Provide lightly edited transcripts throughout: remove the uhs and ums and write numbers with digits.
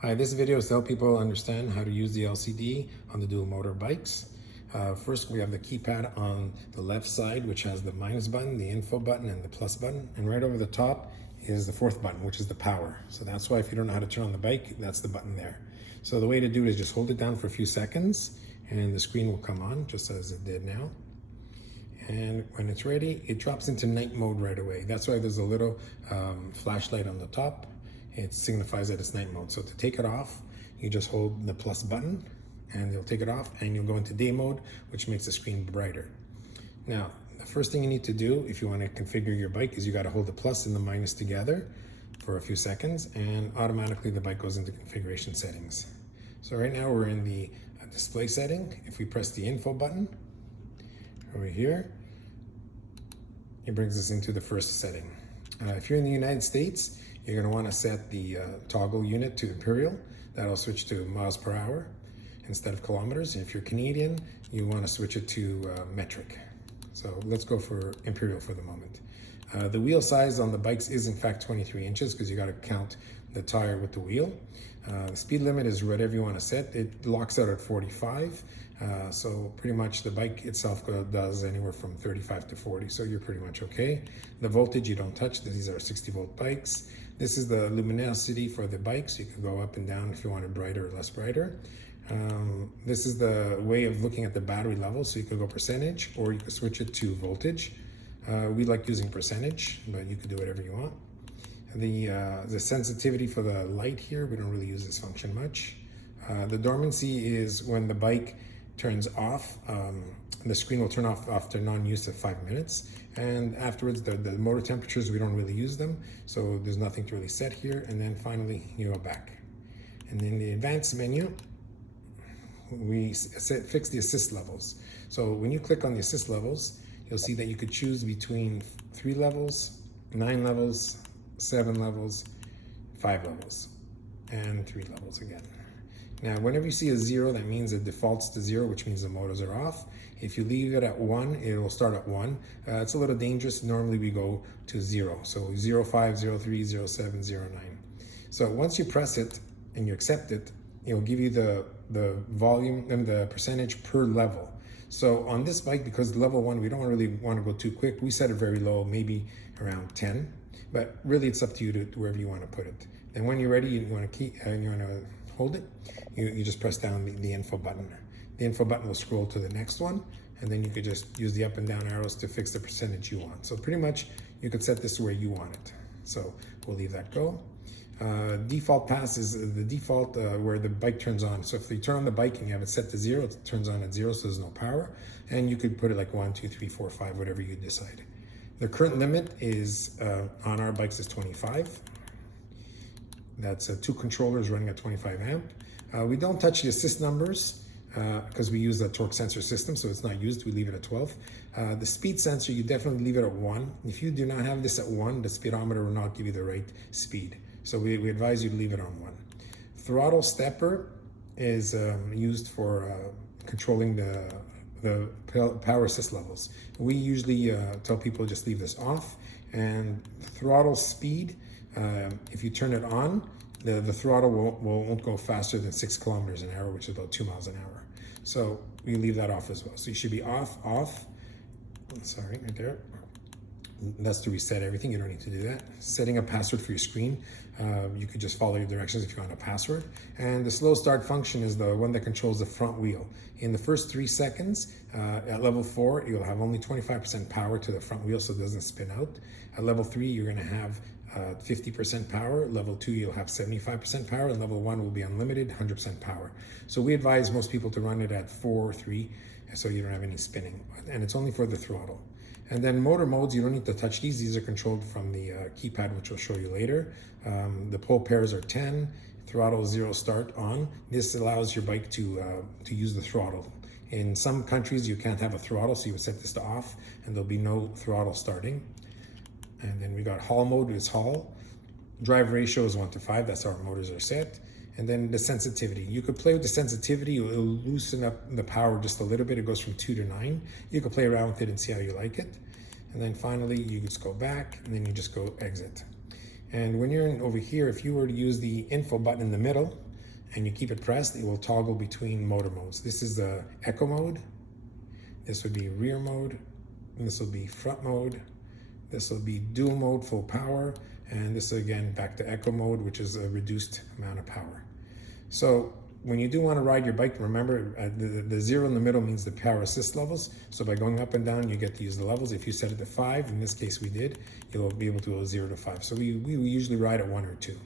Hi, this video is to help people understand how to use the LCD on the dual motor bikes. First, we have the keypad on the left side, which has the minus button, the info button, and the plus button. And right over the top is the fourth button, which is the power. So that's why if you don't know how to turn on the bike, that's the button there. So the way to do it is just hold it down for a few seconds and the screen will come on just as it did now. And when it's ready, it drops into night mode right away. That's why there's a little flashlight on the top. It signifies that it's night mode. So to take it off, you just hold the plus button and you'll take it off and you'll go into day mode, which makes the screen brighter. Now, the first thing you need to do if you want to configure your bike is you got to hold the plus and the minus together for a few seconds and automatically the bike goes into configuration settings. So right now we're in the display setting. If we press the info button over here, it brings us into the first setting. If you're in the United States, you're going to want to set the toggle unit to imperial. That'll switch to miles per hour instead of kilometers. And if you're Canadian, you want to switch it to metric. So let's go for imperial for the moment. The wheel size on the bikes is in fact 23 inches because you got to count the tire with the wheel. The speed limit is whatever you want to set. It locks out at 45. So pretty much the bike itself does anywhere from 35 to 40. So you're pretty much okay. The voltage you don't touch. These are 60 volt bikes. This is the luminosity for the bikes. You can go up and down if you want it brighter or less brighter. This is the way of looking at the battery level. So you could go percentage or you could switch it to voltage. We like using percentage, but you could do whatever you want. The sensitivity for the light here, we don't really use this function much. The dormancy is when the bike turns off. The screen will turn off after non-use of 5 minutes. And afterwards, the motor temperatures, we don't really use them. So there's nothing to really set here. And then finally, you go back. And in the advanced menu, we fix the assist levels. So when you click on the assist levels, you'll see that you could choose between 3 levels, 9 levels, 7 levels, 5 levels, and 3 levels again. Now, whenever you see a 0, that means it defaults to 0, which means the motors are off. If you leave it at 1, it will start at 1. It's a little dangerous. Normally we go to 0. So 0, 5, 0, 3, 0, 7, 0, 9. So once you press it and you accept it, it'll give you the volume and the percentage per level. So on this bike, because level 1, we don't really want to go too quick. We set it very low, maybe around 10. But really, it's up to you to wherever you want to put it. And when you're ready, you want to hold it. You just press down the info button. The info button will scroll to the next one, and then you could just use the up and down arrows to fix the percentage you want. So pretty much, you could set this where you want it. So we'll leave that go. Default pass is the default where the bike turns on. So if you turn on the bike and you have it set to 0, it turns on at 0, so there's no power. And you could put it like 1, 2, 3, 4, 5, whatever you decide. The current limit is on our bikes is 25. That's 2 controllers running at 25 amp. We don't touch the assist numbers because we use the torque sensor system, so it's not used. We leave it at 12. The speed sensor, you definitely leave it at 1. If you do not have this at 1, the speedometer will not give you the right speed. So we advise you to leave it on 1. Throttle stepper is used for controlling the power assist levels. We usually tell people just leave this off. And throttle speed, if you turn it on, the throttle won't go faster than 6 kilometers an hour, which is about 2 miles an hour. So we leave that off as well. So you should be off. Sorry, right there. That's to reset everything. You don't need to do that. Setting a password for your screen. You could just follow your directions if you want a password. And the slow start function is the one that controls the front wheel. In the first 3 seconds, at level 4, you'll have only 25% power to the front wheel so it doesn't spin out. At level 3, you're going to have 50% power. Level 2, you'll have 75% power. And level 1 will be unlimited, 100% power. So we advise most people to run it at 4 or 3 so you don't have any spinning. And it's only for the throttle. And then motor modes, you don't need to touch these. These are controlled from the keypad, which we'll show you later. The pole pairs are 10, throttle 0 start on. This allows your bike to use the throttle. In some countries, you can't have a throttle, so you would set this to off, and there'll be no throttle starting. And then we got haul mode is haul. Drive ratio is 1 to 5, that's how our motors are set. And then the sensitivity. You could play with the sensitivity, it'll loosen up the power just a little bit. It goes from 2 to 9. You can play around with it and see how you like it. And then finally, you just go back and then you just go exit. And when you're over here, if you were to use the info button in the middle, and you keep it pressed, it will toggle between motor modes. This is the echo mode, this would be rear mode, and this will be front mode, this will be dual mode, full power, and this again back to echo mode, which is a reduced amount of power. So when you do want to ride your bike, remember the 0 in the middle means the power assist levels. So by going up and down, you get to use the levels. If you set it to 5, in this case we did, you'll be able to go 0 to 5. So we usually ride at 1 or 2.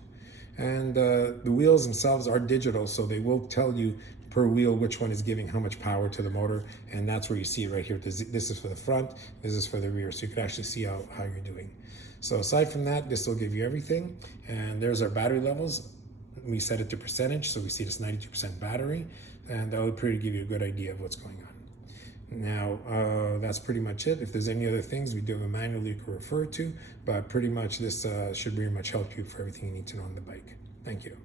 And the wheels themselves are digital, so they will tell you per wheel which one is giving how much power to the motor, and that's where you see it right here. This is for the front, this is for the rear, so you can actually see how you're doing. So aside from that, this will give you everything, and there's our battery levels. We set it to percentage, so we see this 92% battery, and that will pretty give you a good idea of what's going on. Now, that's pretty much it. If there's any other things, we do have a manual you can refer to, but pretty much this should pretty much help you for everything you need to know on the bike. Thank you.